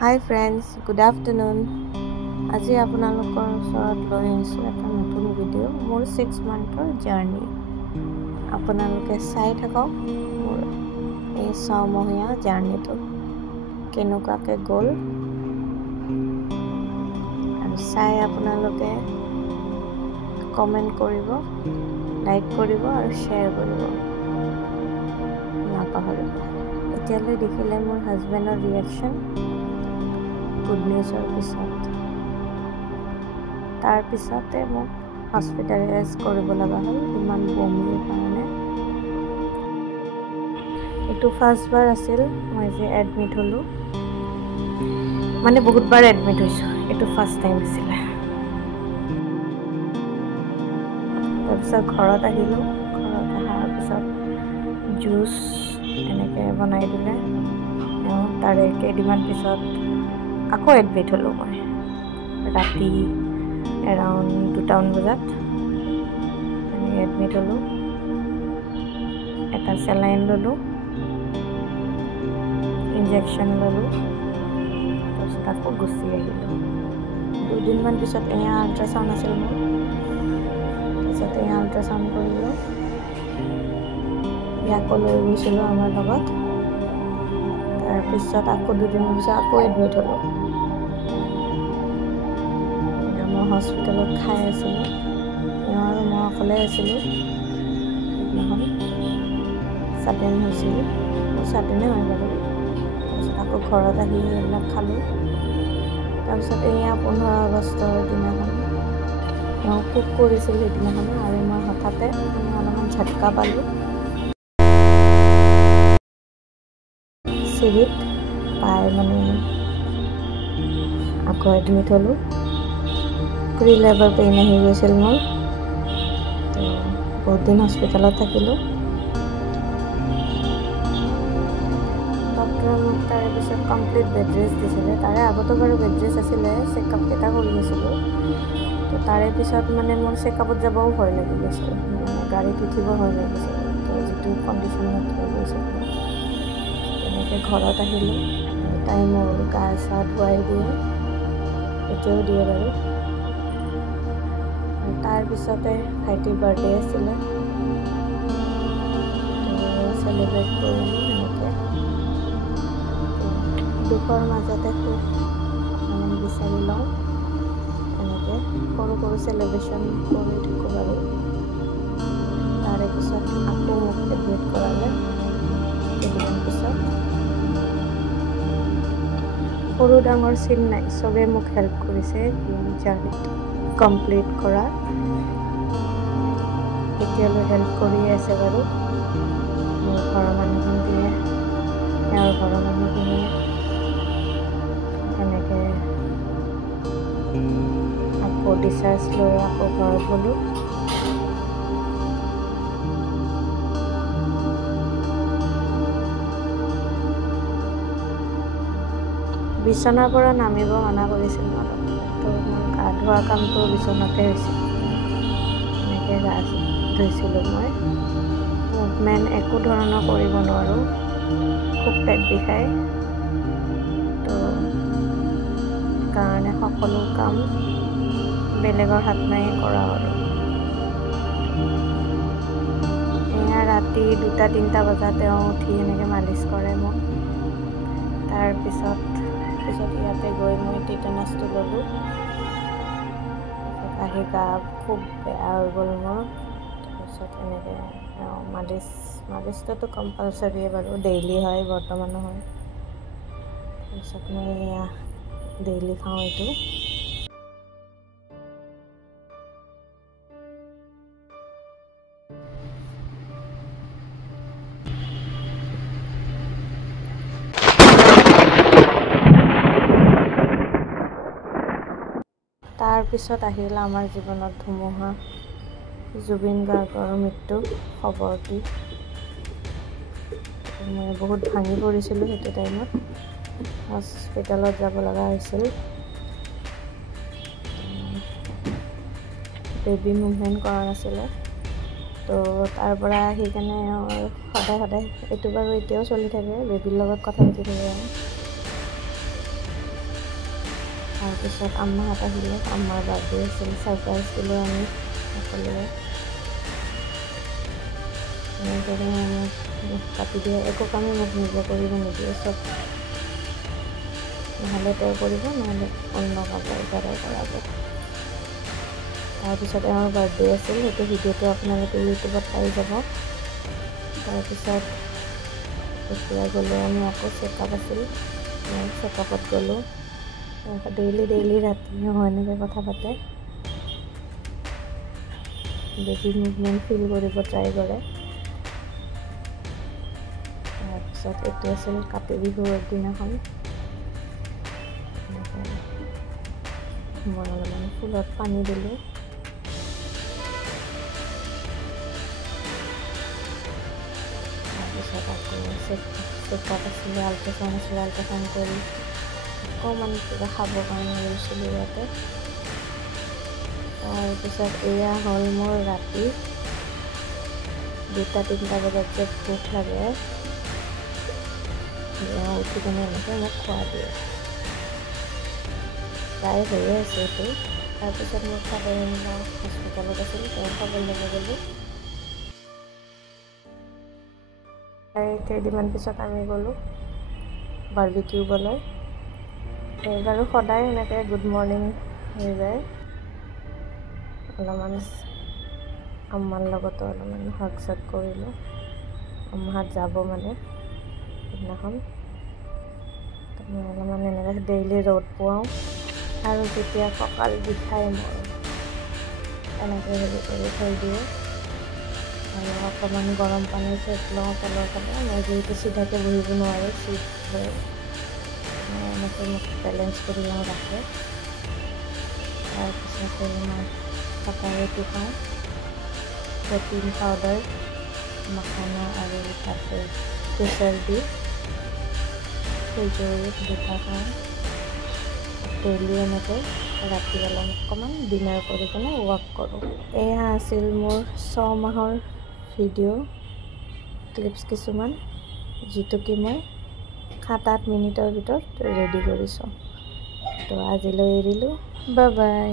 Hi friends, good afternoon. আজি আপোনালোকৰ ওচৰত লৈ আহিছোঁ এটা নতুন ভিডিঅ' মোৰ 6 মান্থৰ জাৰ্নি। আপোনালোকে চাই থাকক মোৰ এই 6 মহীয়া জাৰ্নিটো কেনেকুৱাকৈ গ'ল আৰু চাই আপোনালোকে কমেণ্ট কৰিব, লাইক কৰিব আৰু শ্বেয়াৰ কৰিব নাপাহৰিব। এতিয়ালৈ দেখিলে মোৰ হাজবেণ্ডৰ ৰিয়েকশ্যন গুড নিউজৰ পিছত তাৰপিছতে মোক হস্পিটেলাইজ কৰিব লগা হ'ল ইমান বমিৰ কাৰণে। এইটো ফাৰ্ষ্টবাৰ আছিল মই যে এডমিট হ'লোঁ, মানে বহুতবাৰ এডমিট হৈছোঁ, এইটো ফাৰ্ষ্ট টাইম আছিলে। তাৰপিছত ঘৰত আহিলোঁ, ঘৰত অহাৰ পিছত জুচ এনেকৈ বনাই দিলে, তাৰে কেইদিনমান পিছত আকৌ এডমিট হ'লোঁ মই ৰাতি এৰাউণ্ড 2টামান বজাত এনেকৈ এডমিট হ'লোঁ। এটা চেলাইন ল'লোঁ, ইনজেকশ্যন ল'লোঁ, তাৰপিছত আকৌ গুচি আহিলোঁ। 2 দিনমান পিছত এয়া আল্ট্ৰাচাউণ্ড আছিল মোৰ, তাৰপিছত এয়া আল্ট্ৰাচাউণ্ড কৰিলোঁ। ইয়াকো লৈ গৈছিলোঁ আমাৰ লগত। তাৰপিছত আকৌ 2 দিনৰ পিছত আকৌ এডমিট হ'লোঁ। মই হস্পিটেলত খাই আছিলোঁ, এওঁ আৰু মই অকলে আছিলোঁ। সেইদিনাখন ছাডেন হৈছিল, ছাডেনে হয় বাৰু। তাৰপিছত আকৌ ঘৰত আহি এইবিলাক খালোঁ। তাৰপিছত এয়া 15 আগষ্টৰ দিনাখন এওঁ কুক কৰিছিল সেইদিনাখন, আৰু মই হঠাতে মানে অলপমান ঝটকা পালোঁ। চিৰিত পাই মানে আকৌ এডমিট হ'লোঁ। লেবাৰ পেইন আহি গৈছিল মোৰ, তো বহুত দিন হস্পিটেলত থাকিলোঁ। ডক্টৰে মোক তাৰে পিছত কমপ্লিট বেড ৰেষ্ট দিছিলে। তাৰে আগতো বাৰু বেড ৰেষ্ট আছিলে, চেকআপ কেইটা কৰি আছিলোঁ। তো তাৰে পিছত মানে মোৰ চেকআপত যাবও ভয় লাগি গৈছিল, মানে গাড়ীত উঠিব ভয় লাগিছিল, তো যিটো কণ্ডিশ্যনত হৈ গৈছিল। তেনেকৈ ঘৰত আহিলোঁ, তাই মোৰ গা চা ধুৱাই দিয়ে, এতিয়াও দিয়ে বাৰু। তাৰপিছতে ভাইটিৰ বাৰ্থডে আছিলে, চেলিব্ৰেট কৰিলোঁ এনেকৈ। দুখৰ মাজতে সুখ মানে বিচাৰি লওঁ, এনেকৈ সৰু সৰু চেলিব্ৰেশ্যন কৰি থাকোঁ বাৰু। তাৰে পিছত আকৌ মোক এডমিট কৰালে কেইদিনমান পিছত। সৰু ডাঙৰ চিন নাই, চবেই মোক হেল্প কৰিছে জাৰ্নিটো কমপ্লিট কৰা। এতিয়ালৈ হেল্প কৰিয়ে আছে বাৰু। মোৰ ঘৰৰ মানুহখিনিয়ে, তেওঁৰ ঘৰৰ মানুহখিনিয়ে এনেকৈ আকৌ ডিচাৰ্জ লৈ আকৌ ঘৰত গ'লোঁ। বিচনাৰ পৰা নামিব মানা কৰিছিল অলপ, তো মোৰ গা ধোৱা কামটো বিচনাতে হৈছিল। এনেকৈ গা ধুইছিলোঁ মই। মুভমেণ্ট একো ধৰণৰ কৰিব নোৱাৰোঁ, খুব পেট বিষায়, তো কাৰণে সকলো কাম বেলেগৰ হাত নাই কৰা আৰু। এয়া ৰাতি 2-3টা বজাত তেওঁ উঠি এনেকৈ মালিচ কৰে মোক। তাৰপিছত ইয়াতে গৈ মই টিটানাছটো ল'লোঁ। তাৰপিছত আহি গা খুব বেয়া হৈ গ'ল মোৰ। তাৰপিছত এনেকৈ মালিচটোতো কম্পালচৰিয়ে বাৰু, ডেইলি হয়, বৰ্তমানো হয়। তাৰপিছত মই এয়া ডেইলি খাওঁ এইটো। তাৰপিছত আহিল আমাৰ জীৱনত ধুমুহা, জুবিন গাৰ্গৰ মৃত্যু খবৰটি। মই বহুত ভাঙি পৰিছিলোঁ সেইটো টাইমত, হস্পিটেলত যাব লগা হৈছিল। বেবী মুভমেণ্ট কৰা নাছিলে, তো তাৰ পৰা আহি কেনে সদায় এইটো বাৰু এতিয়াও চলি থাকে, বেবীৰ লগত কথা পাতি থাকে। তাৰপিছত আম্মাহঁত আহিলে, আম্মাৰ বাৰ্থডে আছিল, ছাৰপ্ৰাইজ দিলোঁ আমি সকলোৱে। এনেদৰে মোক কাটি দিয়ে, একো কামেই মোক নিজে কৰিব নিদিয়ে, চব নহ'লে তেওঁ কৰিব, নহ'লে অন্য কাৰোবাৰ দ্বাৰাই কৰাব। তাৰপিছত এওঁৰ বাৰ্থডে আছিল, সেইটো ভিডিঅ'টো আপোনালোকে ইউটিউবত পাই যাব। তাৰপিছত এতিয়া গ'লোঁ আমি আকৌ চেকআপ আছিল, চেকআপত গ'লোঁ। ডেইলি ৰাতি এনেকৈ কথা পাতে, বেবী মুভমেণ্ট ফিল কৰিব ট্ৰাই কৰে। তাৰপিছত এইটো আছিল কাতি বিহুৰ দিনাখন, মই অলপমান ফুলত পানী দিলোঁ। তাৰপিছত আকৌ চেকআপ আছিলে, আল্ট্ৰাচাউণ্ড আছিলে, আল্ট্ৰাচাউণ্ড কৰি অকণমান কিবা খাবৰ কাৰণে লৈছিলোঁ ইয়াতে। তাৰপিছত এয়া হ'ল মোৰ ৰাতি 2-3 বজাত যে ভোক লাগে, উঠি কিনে এনেকৈ মোক খোৱা দিয়ে, প্ৰায় হৈয়ে আছে এইটো। তাৰপিছত মোৰ ফাদাৰ-ইন-ল হস্পিটেলত আছিল, তেওঁৰ খবৰ ল'ব গ'লোঁ। কেইদিনমান পিছত আমি গ'লোঁ বাৰ্বিকিউবলৈ। এইবাৰো সদায় এনেকৈ গুড মৰ্ণিং হৈ যায়, অলপমান আম্মাৰ লগতো অলপমান হাগ চাগ কৰিলোঁ। আম্মাহঁত যাব মানে সেইদিনাখন, মই অলপমান এনেকৈ ডেইলি ৰ'দ পোৱাওঁ, আৰু যেতিয়া কঁকাল বিষাই মোৰ এনেকৈ হেৰি কৰি থৈ দিয়ে, আৰু অকণমান গৰম পানীৰ চেক লওঁ তলৰ ফালে। মই যিহেতু চিধাকৈ বহিব নোৱাৰোঁ, চিট লৈ এনেকৈ মোক বেলেঞ্চ কৰি লওঁ ৰাখে। তাৰপিছতে মই কাটাৰীটো খাওঁ, প্ৰটিন পাউডাৰ, মাখানা আৰু তাতে কেশৰ দি খেজুৰ 2টা খাওঁ। ডেইলি এনেকৈ ৰাতি অকণমান ডিনাৰ কৰি কিনে ৱাক কৰোঁ। এয়া আছিল মোৰ 6 মাহৰ ভিডিঅ' ক্লিপছ কিছুমান, যিটো কি মই 7-8 মিনিটৰ ভিতৰত ৰেডি কৰিছোঁ। তো আজিলৈ এৰিলোঁ, বাই বাই।